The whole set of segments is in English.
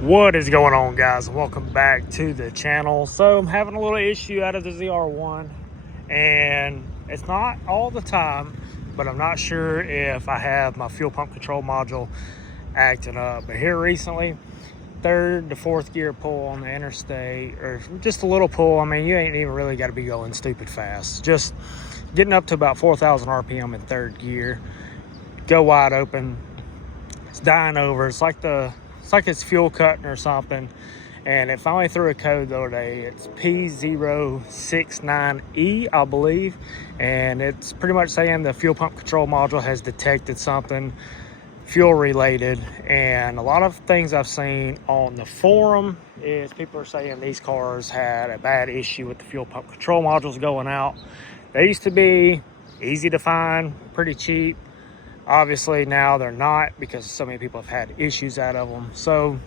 What is going on, guys? Welcome back to the channel. So I'm having a little issue out of the ZR1, and it's not all the time, but I'm not sure if I have my fuel pump control module acting up. But here recently, third to fourth gear pull on the interstate, or just a little pull. I mean, you ain't even really got to be going stupid fast. Just getting up to about 4,000 RPM in third gear, go wide open. It's dying over. It's like it's fuel cutting or something. And it finally threw a code the other day. It's P069E, I believe. And it's pretty much saying the fuel pump control module has detected something fuel related. And a lot of things I've seen on the forum is people are saying these cars had a bad issue with the fuel pump control modules going out. They used to be easy to find, pretty cheap. Obviously now they're not, because so many people have had issues out of them. So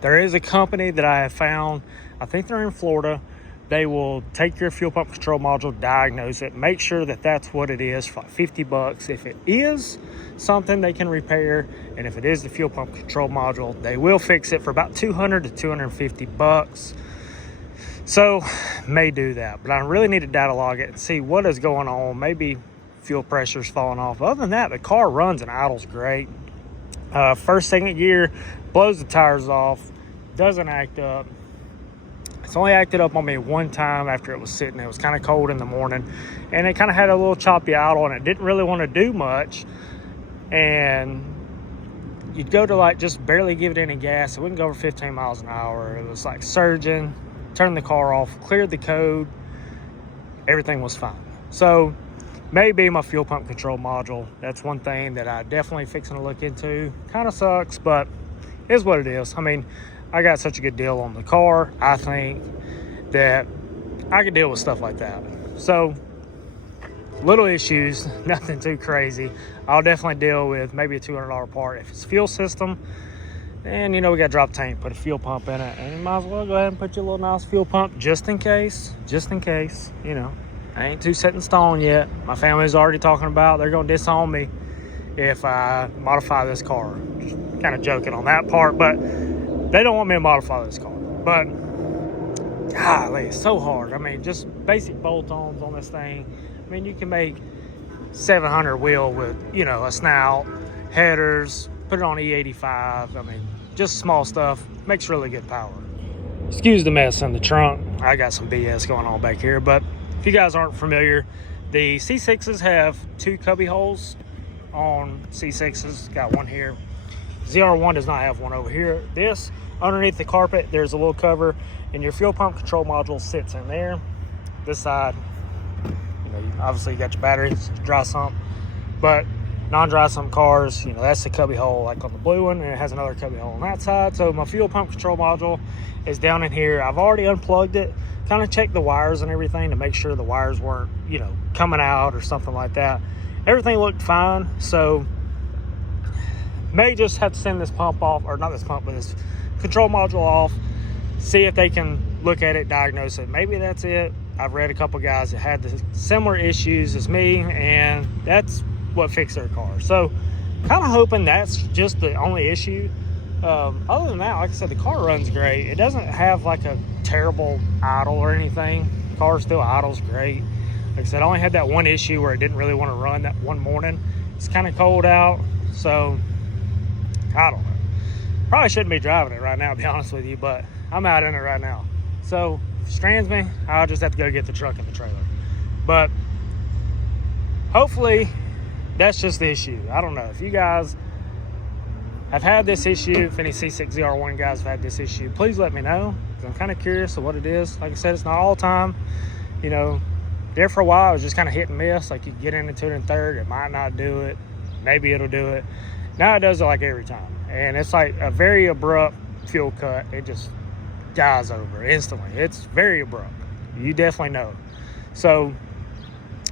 there is a company that I have found, I think they're in Florida. They will take your fuel pump control module, diagnose it, make sure that that's what it is for like 50 bucks. If it is something they can repair, and if it is the fuel pump control module, they will fix it for about 200 to 250 bucks. So may do that, but I really need to data log it and see what is going on. Maybe fuel pressure's falling off. Other than that, the car runs and idles great. First, second gear, blows the tires off, doesn't act up. It's only acted up on me one time after it was sitting. It was kind of cold in the morning, and it kind of had a little choppy idle, and it didn't really want to do much. And you'd go to like just barely give it any gas. It wouldn't go over 15 miles an hour. It was like surging, turned the car off, cleared the code. Everything was fine. So maybe my fuel pump control module. That's one thing that I definitely fixing to look into. Kind of sucks, but it is what it is. I mean, I got such a good deal on the car. I think that I could deal with stuff like that. So little issues, nothing too crazy. I'll definitely deal with maybe a $200 part. If it's fuel system, and you know, we got to drop tank, put a fuel pump in it, and you might as well go ahead and put your little nice fuel pump just in case, you know. I ain't too set in stone yet. My family's already talking about they're going to disown me if I modify this car. Just kind of joking on that part, but they don't want me to modify this car. But golly, it's so hard. I mean, just basic bolt-ons on this thing. I mean, you can make 700 wheel with, you know, a snout, headers, put it on E85. I mean, just small stuff. Makes really good power. Excuse the mess in the trunk. I got some BS going on back here, but if you guys aren't familiar, the C6s have two cubby holes on C6s. Got one here. ZR1 does not have one over here. This, underneath the carpet, there's a little cover, and your fuel pump control module sits in there. This side, you know, obviously you got your batteries, dry sump, but non-dry sump cars, you know, that's the cubby hole like on the blue one, and it has another cubby hole on that side. So my fuel pump control module is down in here. I've already unplugged it, kind of checked the wires and everything to make sure the wires weren't, you know, coming out or something like that. Everything looked fine, so may just have to send this pump off, or not this pump, but this control module off, see if they can look at it, diagnose it. Maybe that's it. I've read a couple guys that had the similar issues as me, and that's what fixed their car. So kind of hoping that's just the only issue. Other than that, like I said, the car runs great. It doesn't have like a terrible idle or anything. The car still idles great. Like I said, I only had that one issue where it didn't really want to run that one morning. It's kind of cold out, so I don't know. Probably shouldn't be driving it right now, to be honest with you, but I'm out in it right now. So if it strands me, I'll just have to go get the truck and the trailer. But hopefully that's just the issue. I don't know if you guys have had this issue. If any C6 ZR1 guys have had this issue, please let me know. I'm kind of curious of what it is. Like I said, it's not all the time. You know, there for a while it was just kind of hit and miss. Like you get into it in third, it might not do it. Maybe it'll do it. Now it does it like every time. And it's like a very abrupt fuel cut. It just dies over instantly. It's very abrupt. You definitely know. So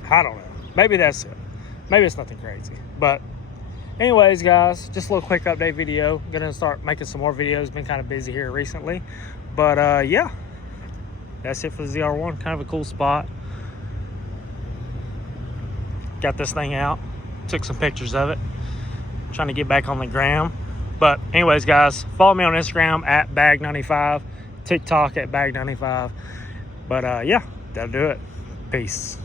I don't know. Maybe that's it. Maybe it's nothing crazy. But anyways, guys, just a little quick update video. I'm gonna start making some more videos. Been kind of busy here recently. But yeah, that's it for the ZR1. Kind of a cool spot. Got this thing out. Took some pictures of it. Trying to get back on the gram. But anyways, guys, follow me on Instagram at bag95, TikTok at bag95. But yeah, that'll do it. Peace.